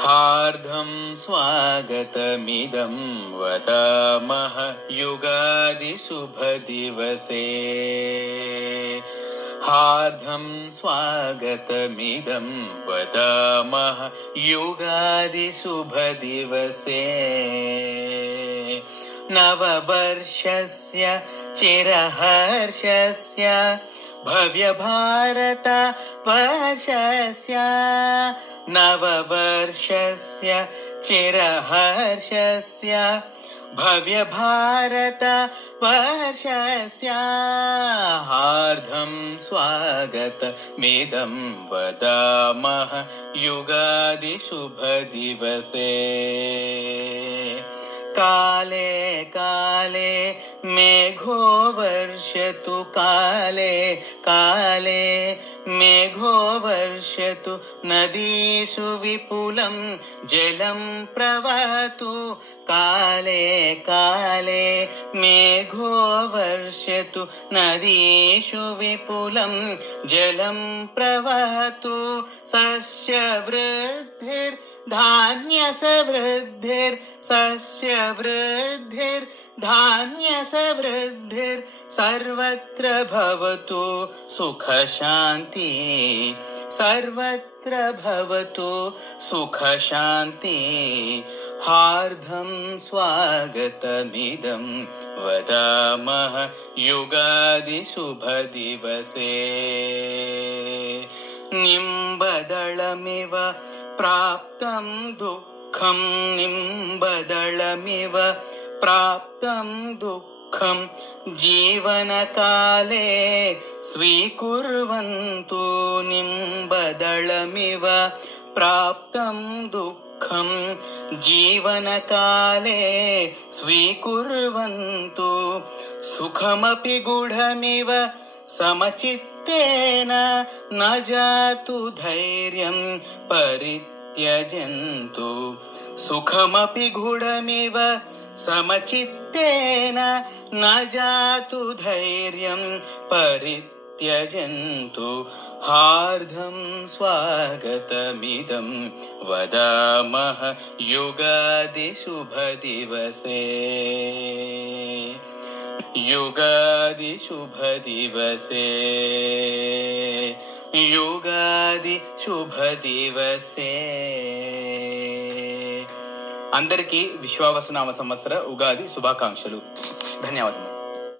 हार्दं स्वागतमिदं वदामः युगादिशुभदिवसे। हार्दं स्वागतमिदं वदामः युगादिशुभदिवसे। नववर्षस्य चिरहर्षस्य भव्यभारत वर्षस्य। नववर्षस्य चिरहर्षस्य भव्यभारत वर्षस्य। हार्दं स्वागतमिदं वदामः युगादिशुभदिवसे। काले काले मेघो वर्षतु, काले काले मेघो वर्षतु, नदीषु विपुलं जलं प्रवहतु। काले काले मेघो वर्षतु, नदीषु विपुलं जलं प्रवहतु। सस्यवृद्धिर्धान्यसमृद्धिर्, सस्यवृद्धिर्धान्यसमृद्धिर्, सर्वत्र भवतु सुखशान्ति, सर्वत्र भवतु सुखशान्ति। हार्दं स्वागतमिदं वदामः युगादिशुभदिवसे। निम्बदळमिव प्राप्तं दुःखं, निम्बदळमिव प्राप्तं दुःखं, जीवनकाले स्वीकुर्वन्तु। निम्बदळमिव प्राप्तं दुःखं, जीवनकाले स्वीकुर्वन्तु। सुखमपि गूढमिव समचित्तेन, न जातु धैर्यं परित्यजन्तु। सुखमपि गूढमिव समचित्तेन, न जातु धैर्यं परित्यजन्तु। हार्दं स्वागतमिदं वदामः युगादिशुभदिवसे। युगादिशुभदिवसे, युगादिशुभदिवसे। అందరికీ విశ్వావసునామ సంవత్సర ఉగాది శుభాకాంక్షలు. ధన్యవాదాలు.